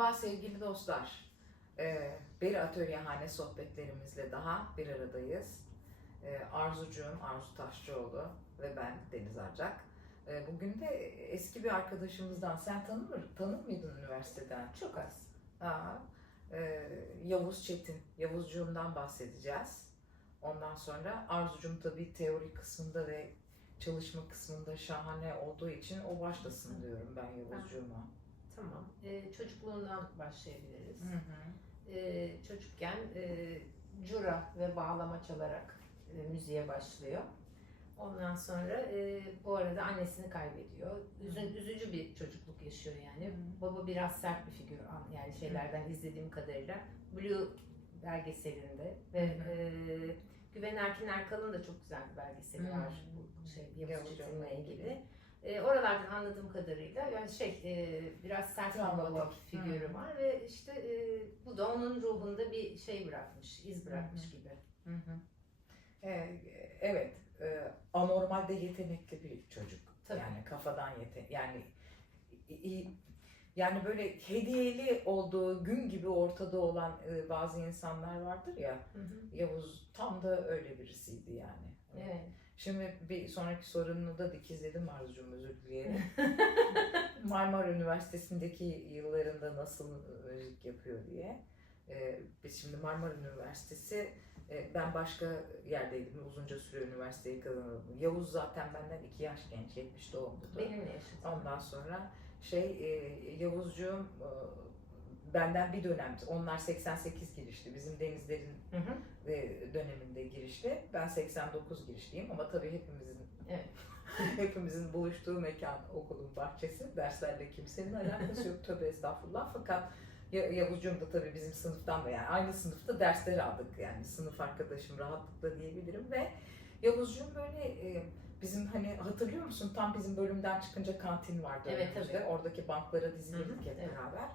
Merhaba sevgili dostlar. Ee, bir atölyehane sohbetlerimizle daha bir aradayız. Ee, Arzucuğum, Arzu Taşçıoğlu ve ben Deniz Arcak. Ee, bugün de eski bir arkadaşımızdan, sen tanır, tanır mıydın üniversiteden? Çok az. Aa, e, Yavuz Çetin, Yavuzcuğumdan bahsedeceğiz. Ondan sonra Arzucuğum tabii teori kısmında ve çalışma kısmında şahane olduğu için o başlasın diyorum ben Yavuzcuğuma. Tamam. Ee, çocukluğundan başlayabiliriz. Hı hı. Ee, çocukken e, cura ve bağlama çalarak e, müziğe başlıyor. Ondan sonra e, bu arada annesini kaybediyor. Üzün, üzücü bir çocukluk yaşıyor yani. Hı. Baba biraz sert bir figür an- yani şeylerden izlediğim kadarıyla. Blue belgeselinde ve Hı hı. e, Güven Erkin Erkal'ın da çok güzel bir belgeseli Hı. var bu şey Çetin'le ilgili. E, oralardan anladığım kadarıyla yani şey e, biraz sert bir baba figürü Hı. var ve işte e, bu da onun ruhunda bir şey bırakmış, iz bırakmış Hı gibi. Hı hı. Ee, evet, e, anormalde yetenekli bir çocuk. Tabii. Yani kafadan yeten yani i- i- yani böyle hediyeli olduğu gün gibi ortada olan e, bazı insanlar vardır ya. Hı hı. Yavuz tam da öyle birisiydi yani. Evet. Şimdi bir sonraki sorunu da dikizledim Arzucuğum özür dilerim. Marmara Üniversitesi'ndeki yıllarında nasıl müzik yapıyor diye. Ee, biz şimdi Marmara Üniversitesi, e, ben başka yerdeydim. Uzunca süre üniversiteyi kazandım. Yavuz zaten benden iki yaş genç, 70 doğumludu. Benimle yaşadı. Ondan sonra şey e, Yavuzcuğum e, benden bir dönem, onlar 88 girişli, bizim denizlerin Hı hı. e, döneminde girişli. Ben 89 girişliyim ama tabii hepimizin Evet. hepimizin buluştuğu mekan okulun bahçesi. Derslerle kimsenin alakası yok tabii estağfurullah. Fakat Ya- Yavuzcuğum da tabii bizim sınıftan da yani aynı sınıfta dersleri aldık yani sınıf arkadaşım rahatlıkla diyebilirim ve Yavuzcuğum böyle e, bizim hani hatırlıyor musun tam bizim bölümden çıkınca kantin vardı Evet, önümüzde. tabii. Oradaki banklara dizilirdik hep evet. beraber.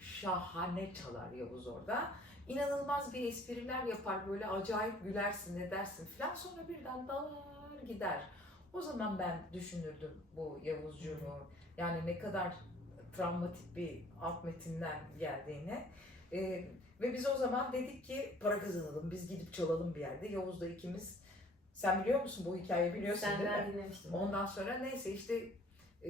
Şahane çalar Yavuz orada. İnanılmaz bir espriler yapar böyle acayip gülersin ne dersin falan sonra birden dalar gider. O zaman ben düşünürdüm bu Yavuzcuğumu yani ne kadar travmatik bir alt metinden geldiğini. Ee, ve biz o zaman dedik ki para kazanalım biz gidip çalalım bir yerde. Yavuz'la ikimiz sen biliyor musun bu hikayeyi biliyorsun değil mi? Senden dinlemiştim. Ondan sonra neyse işte e,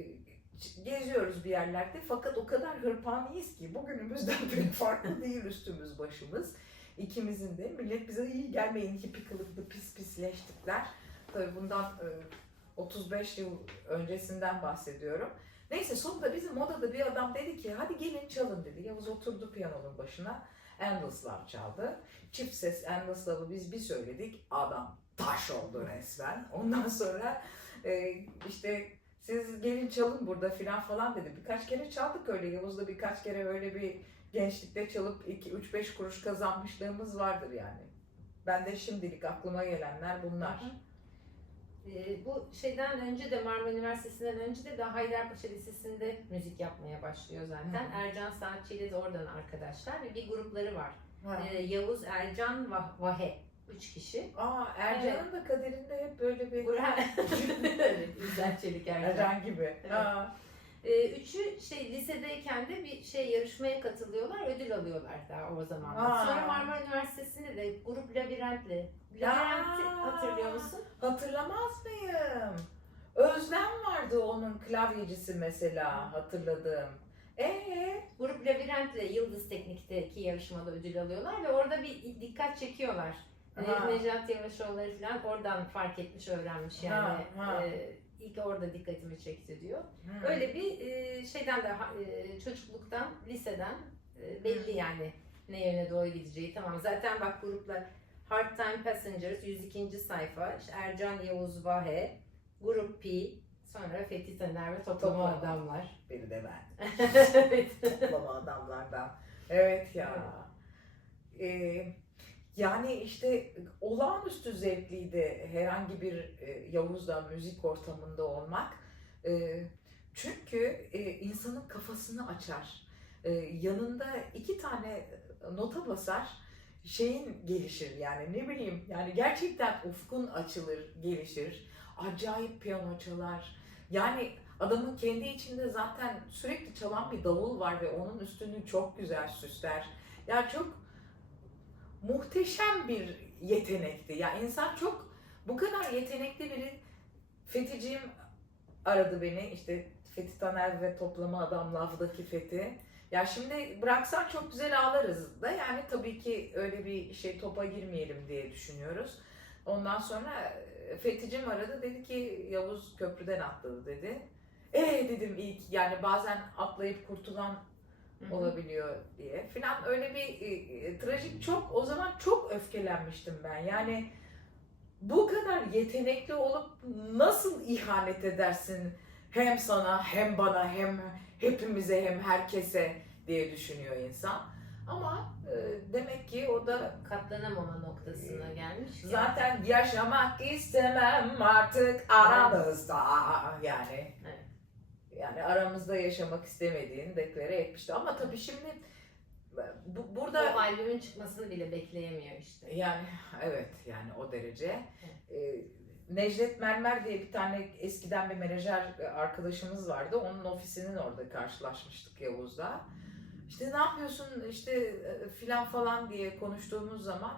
geziyoruz bir yerlerde fakat o kadar hırpaniyiz ki bugünümüzden pek farklı değil üstümüz başımız. İkimizin de millet bize iyi gelmeyin hippi kılıklı pis pisleştikler. Tabii bundan e, 35 yıl öncesinden bahsediyorum. Neyse sonunda bizim odada bir adam dedi ki hadi gelin çalın dedi. Yavuz oturdu piyanonun başına. Endless Love çaldı. Çift ses Endless Love'ı biz bir söyledik. Adam taş oldu resmen. Ondan sonra e, işte siz gelin çalın burada filan falan dedi. Birkaç kere çaldık öyle. Yavuz'la birkaç kere öyle bir gençlikte çalıp 2-3-5 kuruş kazanmışlığımız vardır yani. Ben de şimdilik aklıma gelenler bunlar. Hı hı. Ee, bu şeyden önce de Marmara Üniversitesi'nden önce de daha Haydarpaşa Lisesi'nde müzik yapmaya başlıyor zaten. Hı. Ercan Saatçi ile de oradan arkadaşlar ve bir grupları var. Ee, Yavuz, Ercan, Vah- Vahe. Üç kişi. Aa Ercan'ın da kaderinde hep böyle bir Burhan, İzzet Çelik Ercan. Ercan gibi. Evet. Aa, Ee, üçü şey lisedeyken de bir şey yarışmaya katılıyorlar, ödül alıyorlar daha o zaman. Sonra Marmara Üniversitesi'nde de grup Labirent'le. Labirent'i hatırlıyor musun? hatırlamaz mıyım? Özlem vardı onun klavyecisi mesela hatırladığım. Ee, Grup Labirent'le Yıldız Teknik'teki yarışmada ödül alıyorlar ve orada bir dikkat çekiyorlar. Ha. Ee, Necat Yavaşoğulları falan oradan fark etmiş, öğrenmiş yani. Ha, ha. Ee, ilk orada dikkatimi çekti diyor. hmm. Öyle bir e, şeyden de e, çocukluktan, liseden e, belli yani ne yöne doğru gideceği. Tamam zaten bak gruplar Hard Time Passengers 102. sayfa, işte Ercan Yavuz Vahe, Grup P, sonra Fethi Taner ve Toplama Toplama. Adamlar. Biri de ben. evet. Toplama adamlardan. Evet ya. Ee, yani işte olağanüstü zevkliydi herhangi bir e, Yavuz'la müzik ortamında olmak. E, çünkü e, insanın kafasını açar. E, yanında iki tane nota basar şeyin gelişir yani ne bileyim yani gerçekten ufkun açılır gelişir acayip piyano çalar yani Adamın kendi içinde zaten sürekli çalan bir davul var ve onun üstünü çok güzel süsler. Ya çok muhteşem bir yetenekti. Ya insan çok bu kadar yetenekli biri Fethiciğim aradı beni işte Fethi Taner ve toplama adam lavdaki Fethi. Ya şimdi bıraksan çok güzel ağlarız da yani tabii ki öyle bir şey topa girmeyelim diye düşünüyoruz. Ondan sonra e, Fethicim aradı dedi ki Yavuz köprüden atladı dedi. E dedim iyi ki yani bazen atlayıp kurtulan Olabiliyor diye filan öyle bir e, e, trajik çok o zaman çok öfkelenmiştim ben yani bu kadar yetenekli olup nasıl ihanet edersin hem sana hem bana hem hepimize hem herkese diye düşünüyor insan ama e, demek ki o da Katlanamama noktasına gelmiş. ki. zaten yaşamak istemem artık aramızda yani Evet. Yani aramızda yaşamak istemediğini deklare etmişti ama tabii şimdi bu, o burada albümün çıkmasını bile bekleyemiyor işte. yani evet yani o derece Ee, Necdet Mermer diye bir tane eskiden bir menajer arkadaşımız vardı. Onun ofisinin orada karşılaşmıştık Yavuz'la. İşte ne yapıyorsun işte filan falan diye konuştuğumuz zaman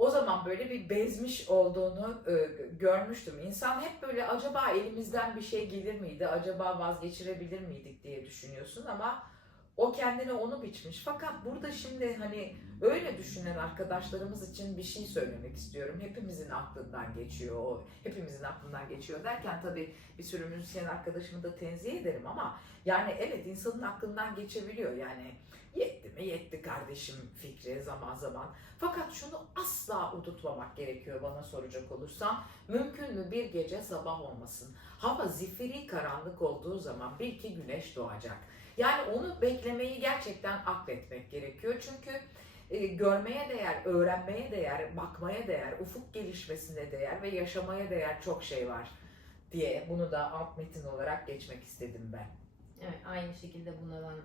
o zaman böyle bir bezmiş olduğunu e, görmüştüm. İnsan hep böyle acaba elimizden bir şey gelir miydi? Acaba vazgeçirebilir miydik diye düşünüyorsun ama o kendine onu biçmiş. Fakat burada şimdi hani öyle düşünen arkadaşlarımız için bir şey söylemek istiyorum. Hepimizin aklından geçiyor. O hepimizin aklından geçiyor derken tabii bir sürü müzisyen arkadaşımı da tenzih ederim ama yani evet insanın aklından geçebiliyor. Yani yetti mi yetti kardeşim fikri zaman zaman. Fakat şunu asla unutmamak gerekiyor bana soracak olursan. Mümkün mü bir gece sabah olmasın? Hava zifiri karanlık olduğu zaman bir iki güneş doğacak. Yani onu beklemeyi gerçekten akletmek gerekiyor. Çünkü e, görmeye değer, öğrenmeye değer, bakmaya değer, ufuk gelişmesine değer ve yaşamaya değer çok şey var diye bunu da alt metin olarak geçmek istedim ben. Evet, aynı şekilde bunalan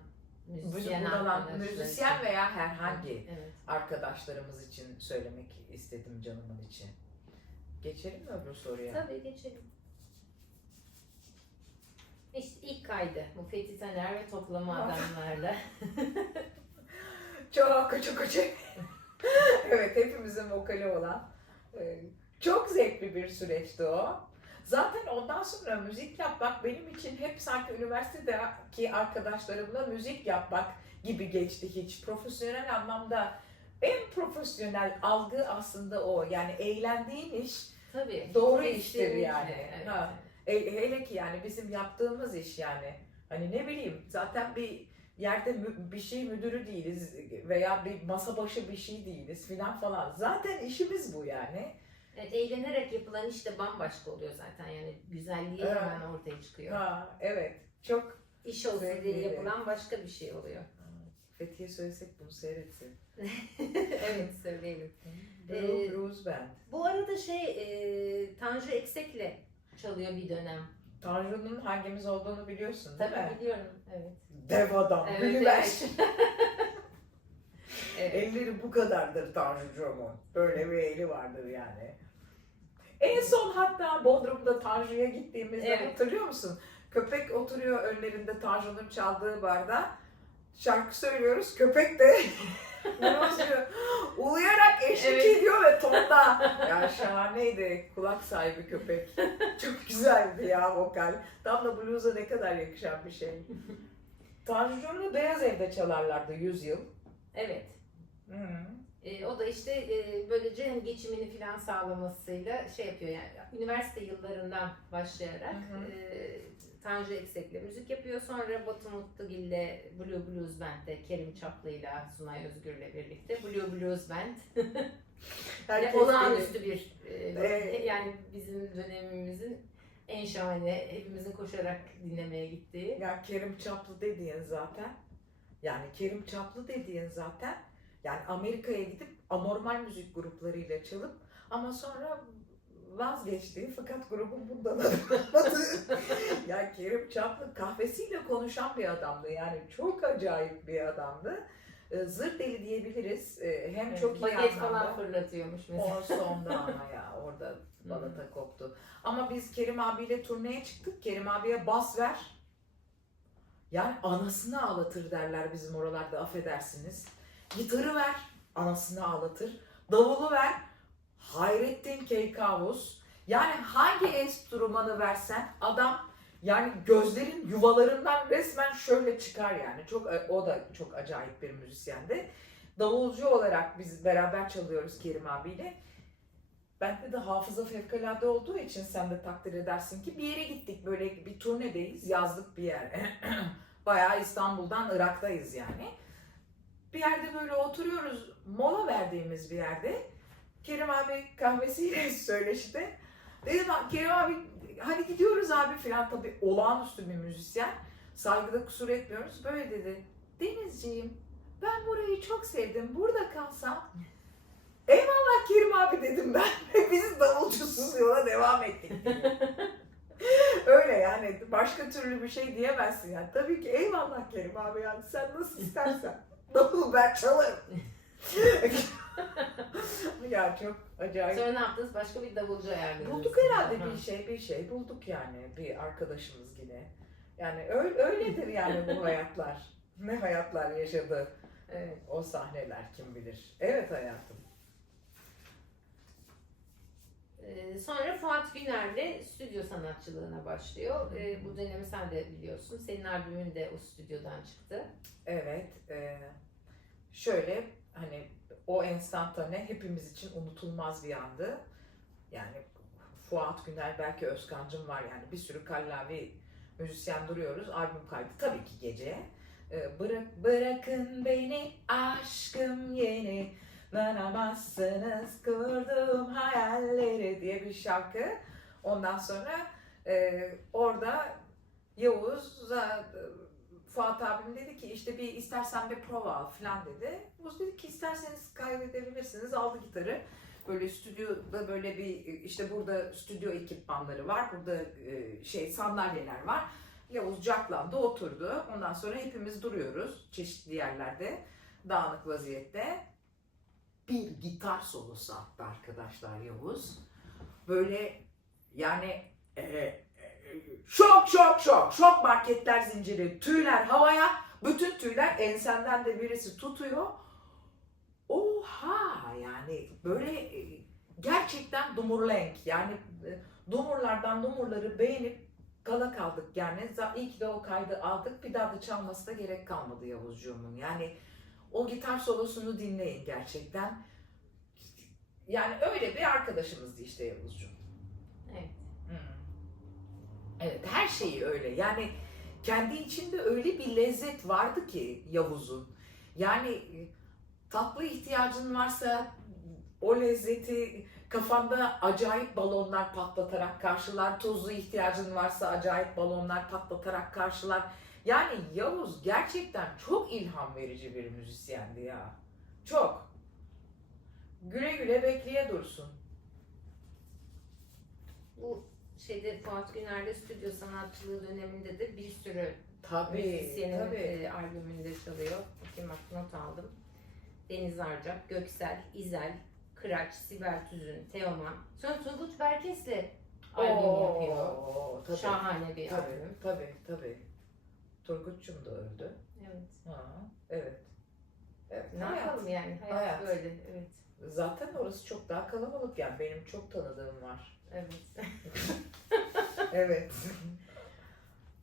müzisyen bunalan müzisyen veya herhangi Evet. arkadaşlarımız için söylemek istedim canımın içi. Geçelim mi öbür soruya? Tabii geçelim. İşte ilk kaydı bu Fethi Taner ve toplama adamlarla. Çok çok çok. evet hepimizin vokali olan e, çok zevkli bir süreçti o. Zaten ondan sonra müzik yapmak benim için hep sanki üniversitedeki arkadaşlarımla müzik yapmak gibi geçti hiç. Profesyonel anlamda en profesyonel algı aslında o. Yani eğlendiğin iş Tabii. Doğru iştir yani. Evet. Ha. E, hele ki yani bizim yaptığımız iş yani. Hani ne bileyim zaten bir yerde bir şey müdürü değiliz veya bir masa başı bir şey değiliz filan falan. Zaten işimiz bu yani. Evet, eğlenerek yapılan iş de bambaşka oluyor zaten yani güzelliği Evet. hemen ortaya çıkıyor. Ha evet. Çok İş olsun diye yapılan başka bir şey oluyor. Fethiye söylesek bunu seyretsin. evet söyleyelim. Blue Ee, Blues Band. Bu arada şey e, Tanju Eksek'le çalıyor bir dönem. Tanju'nun hangimiz olduğunu biliyorsun değil mi? Biliyorum. Evet. Dev adam. Evet, biliver. evet. evet. Elleri bu kadardır Tanju'cuğumun. Böyle bir eli vardır yani. En son hatta Bodrum'da Tanju'ya gittiğimizde Evet. hatırlıyor musun? Köpek oturuyor önlerinde Tanju'nun çaldığı barda. Şarkı söylüyoruz. Köpek de uluyarak eşlik Evet. ediyor ve tonda. Ya şahaneydi. Kulak sahibi köpek. Çok güzeldi ya vokal. Tam da blues'a ne kadar yakışan bir şey. Tanju'nu Beyaz Ev'de çalarlardı 100 yıl. Evet. Hı. E, o da işte e, böylece hem geçimini falan sağlamasıyla şey yapıyor yani üniversite yıllarından başlayarak Hı hı. e, Tanju Eksek'le müzik yapıyor. Sonra Batu Mutlugil'le Blue Blues Band'de Kerim Çaplı'yla Sunay Özgür'le birlikte Blue Blues Band. Herkes Yani olağanüstü bir e, yani bizim dönemimizin en şahane hepimizin koşarak dinlemeye gittiği. Ya Kerim Çaplı dediğin zaten yani Kerim Çaplı dediğin zaten yani Amerika'ya gidip anormal müzik gruplarıyla çalıp ama sonra vazgeçti fakat grubun bundan ayrılmadı. ya Kerim Çaplı kahvesiyle konuşan bir adamdı yani çok acayip bir adamdı. Ee, Zır deli diyebiliriz. Ee, Hem çok iyi Baget anlamda. falan fırlatıyormuş mesela. Sonda ama ya orada da balata koptu. Ama biz Kerim abiyle turneye çıktık. Kerim abiye bas ver. Yani anasını ağlatır derler bizim oralarda affedersiniz. Gitarı ver, anasını ağlatır. Davulu ver, Hayrettin Keykavus. Yani hangi enstrümanı versen adam yani gözlerin yuvalarından resmen şöyle çıkar yani. Çok o da çok acayip bir müzisyendi. Davulcu olarak biz beraber çalıyoruz Kerim abiyle. Bende de hafıza fevkalade olduğu için sen de takdir edersin ki bir yere gittik böyle bir turnedeyiz yazlık bir yer. Bayağı İstanbul'dan Irak'tayız yani. Bir yerde böyle oturuyoruz mola verdiğimiz bir yerde. Kerim abi kahvesiyle söyleşti. Dedim Kerim abi hadi gidiyoruz abi falan tabii olağanüstü bir müzisyen. Saygıda kusur etmiyoruz. Böyle dedi. Denizciğim ben burayı çok sevdim. Burada kalsam eyvallah Kerim abi dedim ben. Biz davulcusuz yola devam ettik. Öyle yani başka türlü bir şey diyemezsin yani. Tabii ki eyvallah Kerim abi yani sen nasıl istersen. Davul ben çalarım. Ya çok acayip. Sonra ne yaptınız? Başka bir davulcu ayarladınız. Bulduk herhalde Ha. bir şey, bir şey bulduk yani bir arkadaşımız yine. Yani öyle, öyledir yani bu hayatlar. Ne hayatlar yaşadı Evet. o sahneler kim bilir. Evet hayatım. Ee, Sonra Fuat Güner'le stüdyo sanatçılığına başlıyor. Ee, Bu dönemi sen de biliyorsun. Senin albümün de o stüdyodan çıktı. Evet. e, şöyle hani o enstantane hepimiz için unutulmaz bir andı. Yani Fuat Güner belki Özkan'cım var yani bir sürü kallavi müzisyen duruyoruz. Albüm kaydı tabii ki gece. E, Bırak, bırakın beni aşkım yeni Dayanamazsınız kurduğum hayalleri diye bir şarkı. Ondan sonra e, orada Yavuz'a e, Fuat abim dedi ki işte bir istersen bir prova al falan dedi. Yavuz dedi ki isterseniz kaydedebilirsiniz. Aldı gitarı. Böyle stüdyoda böyle bir işte burada stüdyo ekipmanları var. Burada e, şey sandalyeler var. Yavuz caklandı oturdu. Ondan sonra hepimiz duruyoruz çeşitli yerlerde dağınık vaziyette. Bir gitar solosu attı arkadaşlar Yavuz. Böyle yani e, şok şok şok. Şok marketler zinciri. Tüyler havaya. Bütün tüyler ensenden de birisi tutuyor. Oha! Yani böyle e, gerçekten dumurlenk. Yani e, dumurlardan dumurları beğenip kala kaldık. Yani iyi ki de o kaydı aldık. Bir daha da çalması da gerek kalmadı Yavuzcuğumun. Yani o gitar solosunu dinleyin gerçekten. Yani öyle bir arkadaşımızdı işte Yavuzcuğum. Evet. Evet her şeyi öyle. Yani kendi içinde öyle bir lezzet vardı ki Yavuz'un. Yani e, tatlı ihtiyacın varsa o lezzeti kafanda acayip balonlar patlatarak karşılar. Tuzlu ihtiyacın varsa acayip balonlar patlatarak karşılar. Yani Yavuz gerçekten çok ilham verici bir müzisyendi ya. Çok. Güle güle bekleye dursun. Bu şeyde Fuat Güner'le stüdyo sanatçılığı döneminde de bir sürü Tabii, müzisyenin tabii. e, albümünde çalıyor. Bakayım bak not aldım. Deniz Arcak, Göksel, İzel, Kıraç, Sibel Tüzün, Teoman. Sonra Turgut Berkes'le albüm yapıyor. Oo, tabii. Şahane bir Tabii, albüm. tabii, tabii. Turgut'cum da öldü. Evet. Ha, evet. Evet, Ne hayat. yapalım yani? Hayat, Hayat. böyle. Evet. Zaten orası çok daha kalabalık yani. Benim çok tanıdığım var. Evet. Evet.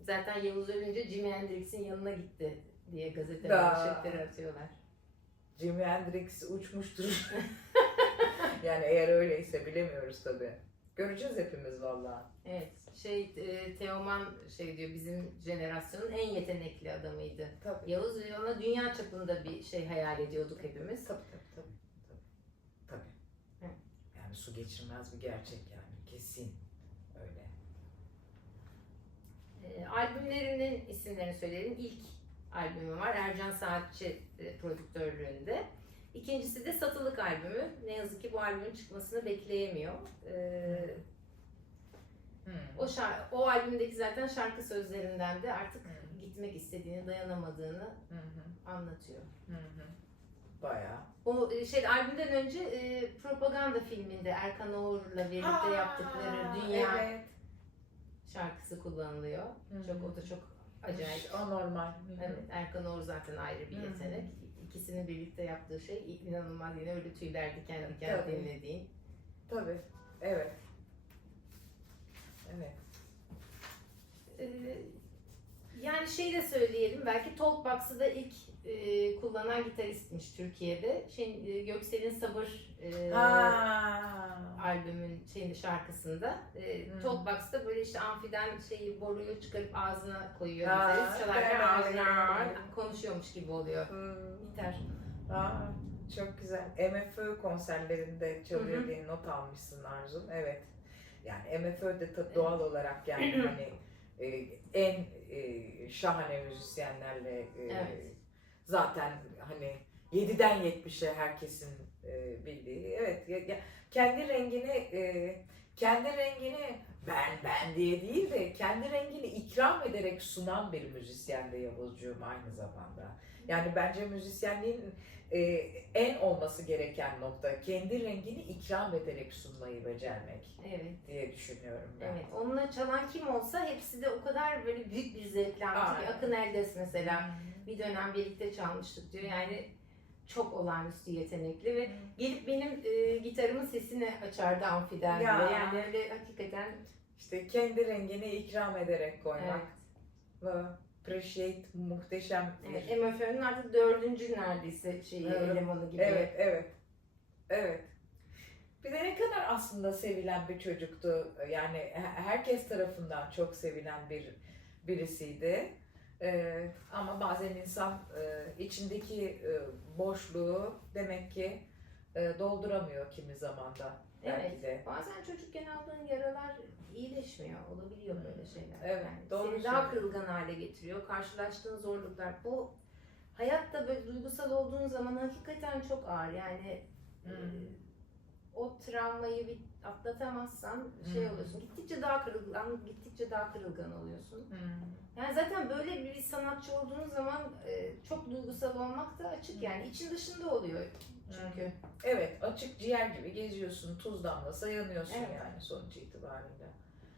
Zaten Yavuz ölünce Jimi Hendrix'in yanına gitti diye gazete Da. manşetleri atıyorlar. Jimi Hendrix uçmuştur. yani eğer öyleyse bilemiyoruz tabii. Göreceğiz hepimiz vallahi. Evet. Şey e, Teoman şey diyor bizim jenerasyonun en yetenekli adamıydı. Tabii. Yavuz ve ona dünya çapında bir şey hayal ediyorduk hepimiz. Tabii tabii. Tabii. Yani su geçirmez bir gerçek yani. Kesin. Öyle. E, albümlerinin isimlerini söyleyelim. İlk albümü var Ercan Saatçi e, prodüktörlüğünde. İkincisi de Satılık albümü. Ne yazık ki bu albümün çıkmasını bekleyemiyor. E, Hmm. o, şar- o albümdeki zaten şarkı sözlerinden de artık Hı. gitmek istediğini, dayanamadığını hı. anlatıyor. Hı hı. Bayağı. O e, şey albümden önce e, propaganda filminde Erkan Oğur'la birlikte Aa, yaptıkları Dünya Evet. şarkısı kullanılıyor. Hı. Çok o da çok acayip. Anormal. Evet, Erkan Oğur zaten ayrı bir yetenek. İkisinin birlikte yaptığı şey inanılmaz yine öyle tüyler diken diken Tabii. dinlediğin. Tabii. Evet. Evet. Ee, yani şey de söyleyelim belki Talkbox'ı da ilk e, kullanan gitaristmiş Türkiye'de. Şey, e, Göksel'in Sabır e, Ha. albümün şeyinde şarkısında. E, Hı. Talkbox'ta böyle işte amfiden şeyi boruyu çıkarıp ağzına koyuyor Aa, gitarist. Çalarken ağzına konuşuyormuş gibi oluyor. Hmm. Gitar. Aa, çok güzel. MFÖ konserlerinde çalıyor Hı hı. diye not almışsın Arzu. Evet. Yani MFÖ de doğal olarak yani hani e, en e, şahane müzisyenlerle e, Evet. zaten hani 7'den 70'e herkesin e, bildiği. Evet. Ya, ya- kendi rengini e, kendi rengini ben ben diye değil de kendi rengini ikram ederek sunan bir müzisyen de Yavuzcuğum aynı zamanda. Yani bence müzisyenliğin e, en olması gereken nokta kendi rengini ikram ederek sunmayı becermek Evet. diye düşünüyorum ben. Evet. Onunla çalan kim olsa hepsi de o kadar böyle büyük bir zevkle anlatıyor. ki. Akın Eldes mesela bir dönem birlikte çalmıştık diyor. Yani çok olağanüstü yetenekli ve gelip benim e, gitarımın sesini açardı amfiden Ya. diyor. Yani öyle hakikaten İşte kendi rengini ikram ederek koymak evet. ve appreciate muhteşem bir- evet. MFÖ'nün artık dördüncü neredeyse şeyi Evet. elemanı gibi. Evet, evet. Evet. Bir de ne kadar aslında sevilen bir çocuktu. Yani he- herkes tarafından çok sevilen bir birisiydi. Ee, ama bazen insan e, içindeki e, boşluğu demek ki e, dolduramıyor kimi zamanda. Belki Evet. de. Bazen çocukken aldığın yaralar iyileşmiyor. Olabiliyor böyle şeyler. Evet, yani doğru seni daha söylüyorsun. kırılgan hale getiriyor. Karşılaştığın zorluklar. Bu hayatta böyle duygusal olduğun zaman hakikaten çok ağır. Yani Hmm. e, o travmayı bir atlatamazsan şey Hmm. oluyorsun. Gittikçe daha kırılgan, gittikçe daha kırılgan oluyorsun. Hmm. Yani zaten böyle bir sanatçı olduğun zaman e, çok duygusal olmak da açık Hmm. yani. için dışında oluyor çünkü. Evet, açık ciğer gibi geziyorsun, tuz damlasa yanıyorsun Evet. yani sonuç itibariyle.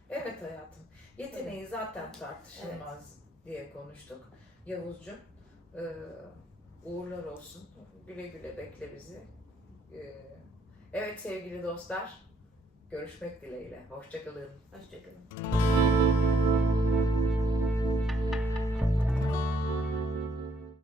Evet hayatım, yeteneği zaten tartışılmaz diye konuştuk. Yavuzcuğum, e, uğurlar olsun. Güle güle bekle bizi. E, evet sevgili dostlar, görüşmek dileğiyle. Hoşçakalın. Hoşçakalın.